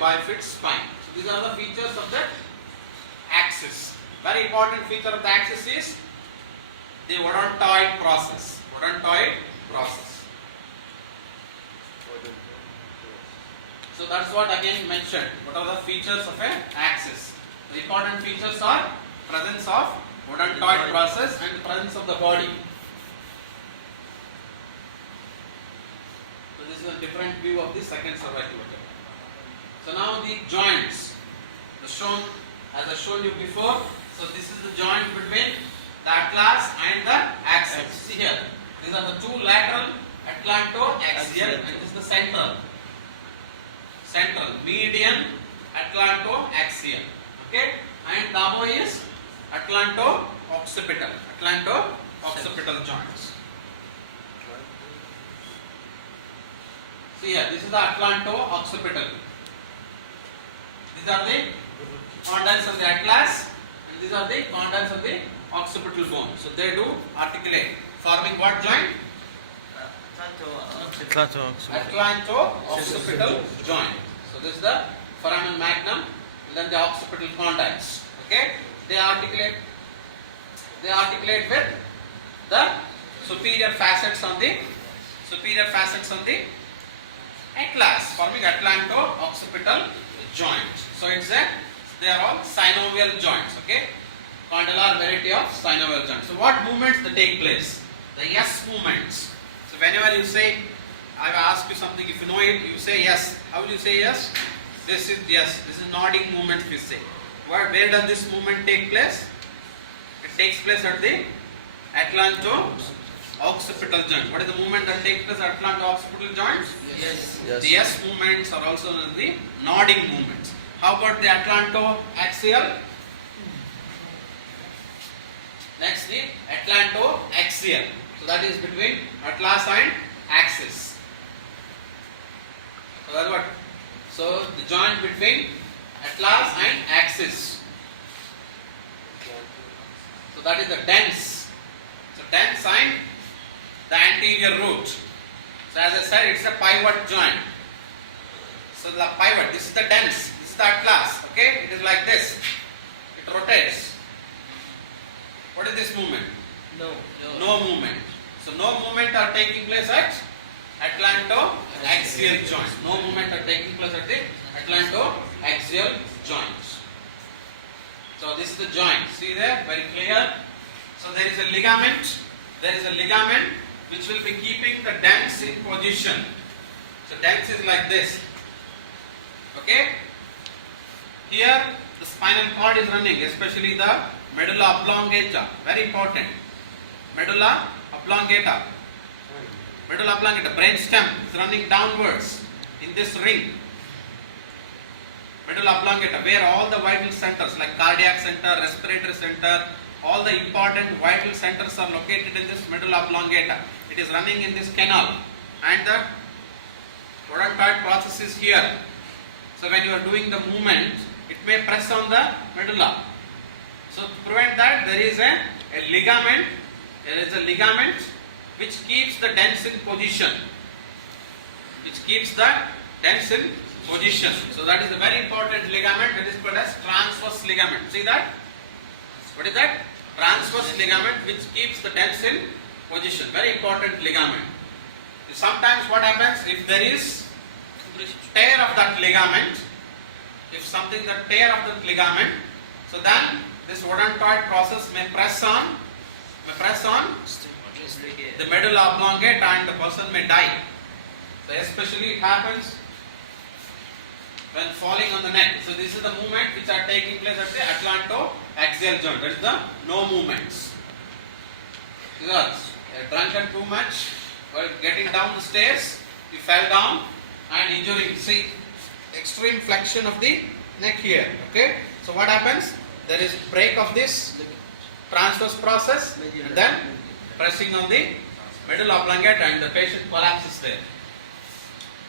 bifid spine. So these are the features of the axis. Very important feature of the axis is the odontoid process. Odontoid process. So that's what again mentioned. What are the features of an axis? The important features are presence of odontoid process and presence of the body. So this is a different view of the second cervical vertebra. So now the joints, as I showed you before. So this is the joint between the atlas and the axis. See here, these are the two lateral atlantoaxial, and this is the central median atlantoaxial. Okay, and the above is atlanto-occipital joints. See here, this is the atlanto-occipital. These are the condyles of the atlas, and these are the condyles of the occipital bone. So they do articulate, forming what joint? Atlanto-occipital joint. So this is the foramen magnum, and then the occipital condyles. Okay, they articulate with the superior facets on the atlas, forming atlanto-occipital joint. So they are all synovial joints. Okay, condylar variety of synovial joints. So what movements they take place? The yes movements. So whenever you say, I will ask you something, if you know it, you say yes. How will you say yes? This is yes. This is nodding movement we say. Where does this movement take place? It takes place at the atlanto-occipital joint. What is the movement that takes place at atlanto-occipital joints? Yes. The yes movements are also known as the nodding movements. How about the atlanto-axial? Next, the atlanto-axial. So that is between atlas and axis. So that's what. So the joint between atlas and axis. So that is the dens. So dens and the anterior root. So as I said, it's a pivot joint. So the pivot. This is the dens. This is the atlas. Okay, it is like this. It rotates. What is this movement? No movement. So no movement are taking place at atlanto-axial joint. No movement are taking place at the atlanto-axial joints. So this is the joint. See there, very clear. So there is a ligament. There is a ligament which will be keeping the dens in position. So dens is like this. Okay. Here the spinal cord is running, especially the medulla oblongata. Very important. Medulla oblongata. Medulla oblongata, brain stem is running downwards in this ring. Medulla oblongata, where all the vital centers like cardiac center, respiratory center, all the important vital centers are located in this medulla oblongata. It is running in this canal, and the odontoid process is here. So when you are doing the movement, it may press on the medulla. So to prevent that, there is a ligament. There is a ligament which keeps the dens in position. So that is a very important ligament. That is called as transverse ligament. See that? What is that? Transverse ligament which keeps the dens in position. Very important ligament. Sometimes what happens, if there is tear of that ligament, so then this odontoid process may press on the medulla oblongata and the person may die. So especially it happens when falling on the neck. So this is the movement which are taking place at the atlanto-axial joint. That is the no movements. Because you drank too much while getting down the stairs, you fell down and injuring. See, extreme flexion of the neck here. Okay. So what happens? There is break of this transverse process and then pressing on the medulla oblongata and the patient collapses there.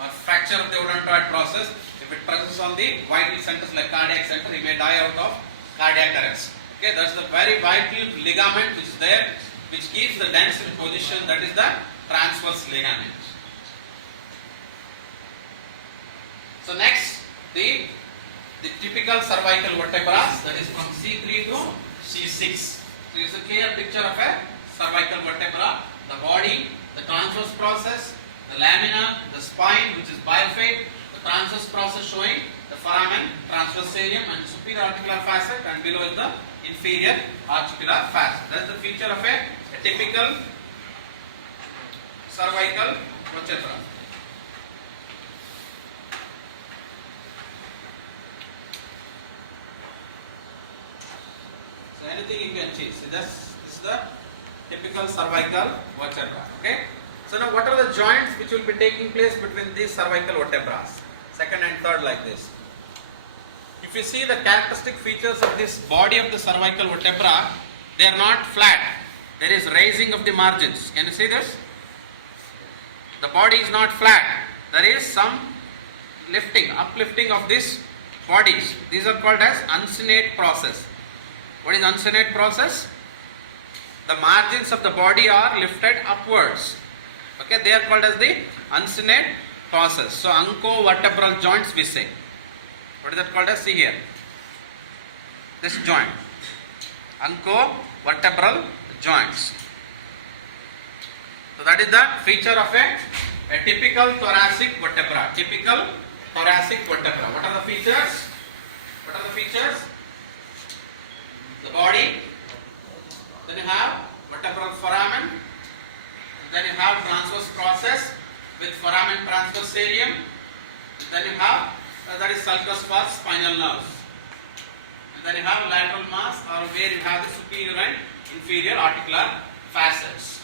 Or fracture of the odontoid process, if it presses on the vital centers like cardiac center, he may die out of cardiac arrest. Okay, that's the very vital ligament which is there, which keeps the dens in position. That is the transverse ligament. So next, the typical cervical vertebra, that is from C3 to C6. So this is a clear picture of a cervical vertebra. The body, the transverse process, the lamina, the spine which is bifid, the transverse process showing the foramen, transverse cilium and superior articular facet, and below is the inferior articular facet. That is the feature of a typical cervical vertebra. So anything you can choose. So this is the typical cervical vertebra. Okay. So now what are the joints which will be taking place between these cervical vertebrae? Second and third like this. If you see the characteristic features of this body of the cervical vertebra, they are not flat. There is raising of the margins. Can you see this? The body is not flat. There is some lifting, uplifting of these bodies. These are called as uncinate process. What is uncinate process? The margins of the body are lifted upwards. Okay, they are called as the uncinate process. So ancovertebral joints we say. What is that called as? See here. This joint. Ancovertebral joints. So that is the feature of a typical thoracic vertebra. Typical thoracic vertebra. What are the features? What are the features? The body. Then you have vertebral foramen. Then you have transverse process with foramen transverse cilium. Then you have that is sulcus for spinal nerves. And then you have lateral mass, or where you have the superior and inferior articular facets.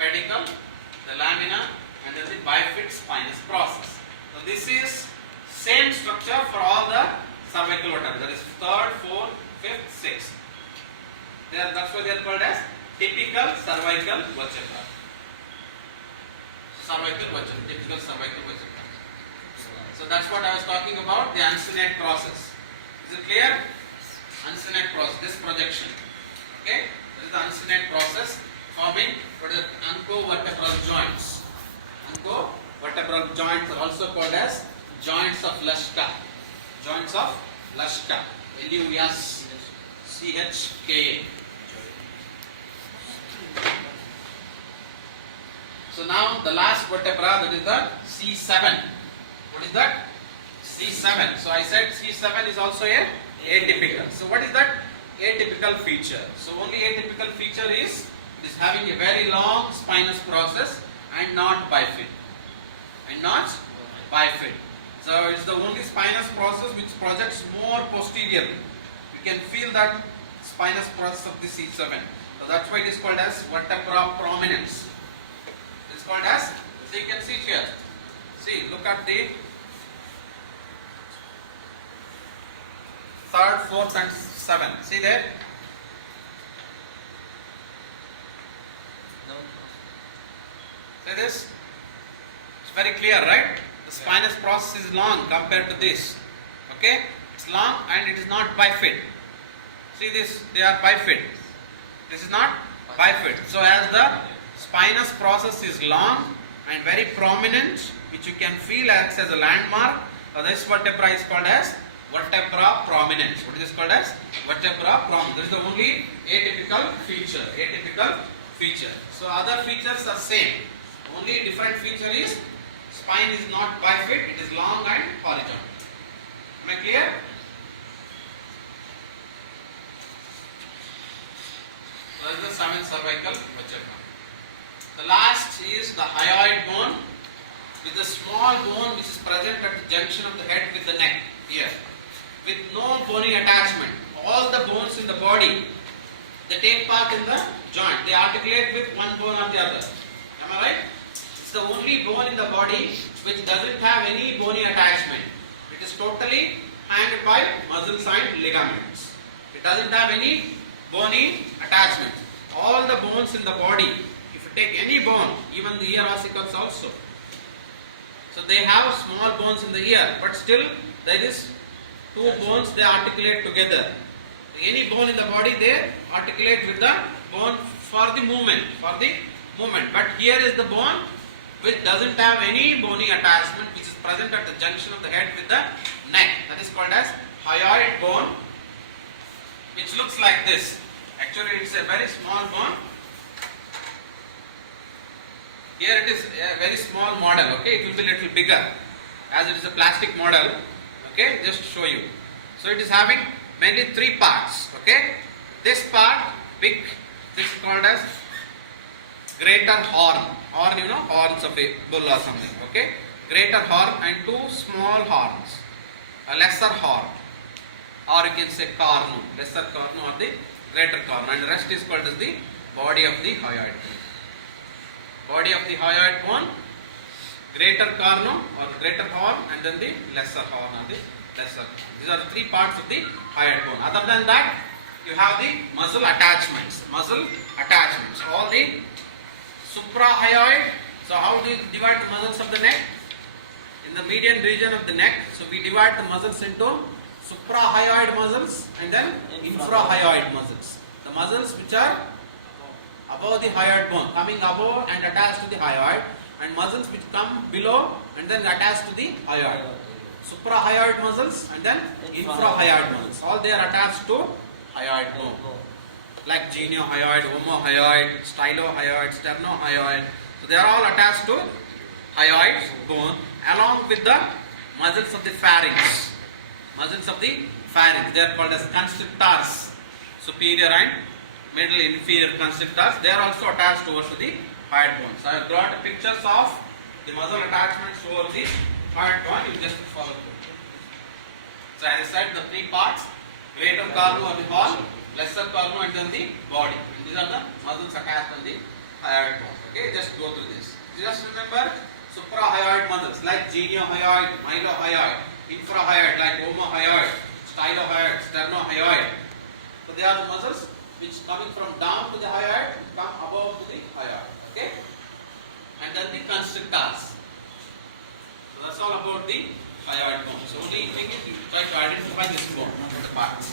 Pedicle, the lamina, and then the bifid spinous process. So this is same structure for all the cervical vertebrae. That is third, fourth, fifth, sixth. That's why they are called as typical cervical vertebra. Cervical vertebra, typical cervical vertebra. So that's what I was talking about, the uncinate process. Is it clear? Uncinate process, this projection. Okay? This is the uncinate process forming what is ancovertebral joints. Ancovertebral joints are also called as joints of Luschka. Joints of Luschka. Luschka. So now the last vertebra, that is the C7. What is that? C7. So I said C7 is also a atypical. So what is that atypical feature? So only atypical feature is having a very long spinous process and not bifid. And not bifid. So it's the only spinous process which projects more posteriorly. You can feel that spinous process of the C7. So that's why it is called as vertebra prominence. It is called as, so you can see here. See, look at the third, fourth and seventh. See there? See this? It's very clear, right? The spinous process is long compared to this. Okay? It's long and it is not bifid. See this? They are bifid. This is not bifid. So as the spinous process is long and very prominent, which you can feel acts as a landmark, this vertebra is called as vertebra prominence. What is this called as? Vertebra prominence. This is the only atypical feature. Atypical feature. So other features are same. Only different feature is spine is not bifid, it is long and horizontal. Am I clear? That is the seventh cervical vertebra. The last is the hyoid bone, with the small bone which is present at the junction of the head with the neck here, with no bony attachment. All the bones in the body, they take part in the joint. They articulate with one bone or the other. Am I right? It's the only bone in the body which doesn't have any bony attachment. It is totally hanged by muscles and ligaments. It doesn't have any bony attachment. All the bones in the body, if you take any bone, even the ear ossicles also, so they have small bones in the ear, but still there is two bones they articulate together. Any bone in the body they articulate with the bone for the movement, But here is the bone which doesn't have any bony attachment, which is present at the junction of the head with the neck. That is called as hyoid bone, which looks like this. Actually, it's a very small bone. Here it is a very small model. Okay, it will be little bigger as it is a plastic model. Okay, just to show you. So it is having mainly three parts. Okay, this part big, this is called as greater horn, or horns of a bull or something. Okay, greater horn and two small horns, a lesser horn, or you can say cornu, lesser cornu or the greater cornu, and the rest is called as the body of the hyoid bone. Body of the hyoid bone, greater cornu or greater horn, and then the lesser horn or the lesser horn. These are the three parts of the hyoid bone. Other than that, you have the muscle attachments. Muscle attachments. All the suprahyoid. So how do you divide the muscles of the neck? In the median region of the neck, so we divide the muscles into suprahyoid muscles and then infrahyoid muscles. The muscles which are above the hyoid bone, coming above and attached to the hyoid, and muscles which come below and then attached to the hyoid. Suprahyoid muscles and then infrahyoid muscles. All they are attached to hyoid bone. Like geniohyoid, omohyoid, stylohyoid, sternohyoid. So they are all attached to hyoid bone along with the muscles of the pharynx. Muscles of the pharynx. They are called as constrictors. Superior and middle inferior constrictors. They are also attached towards the hyoid bone. So I have brought pictures of the muscle attachments towards the hyoid bone. You just follow through. So as I said, the three parts: greater cornu or the horn, lesser cornu, and then the body. And these are the muscles attached to the hyoid bone. Okay, just go through this. Just remember suprahyoid muscles like geniohyoid, mylohyoid, infrahyoid like omohyoid, stylohyoid, sternohyoid. So they are the muscles which coming from down to the hyoid come above to the hyoid. Okay, and then the constrictors. So that's all about the hyoid bone. So only thing is you try to identify this bone, not the parts.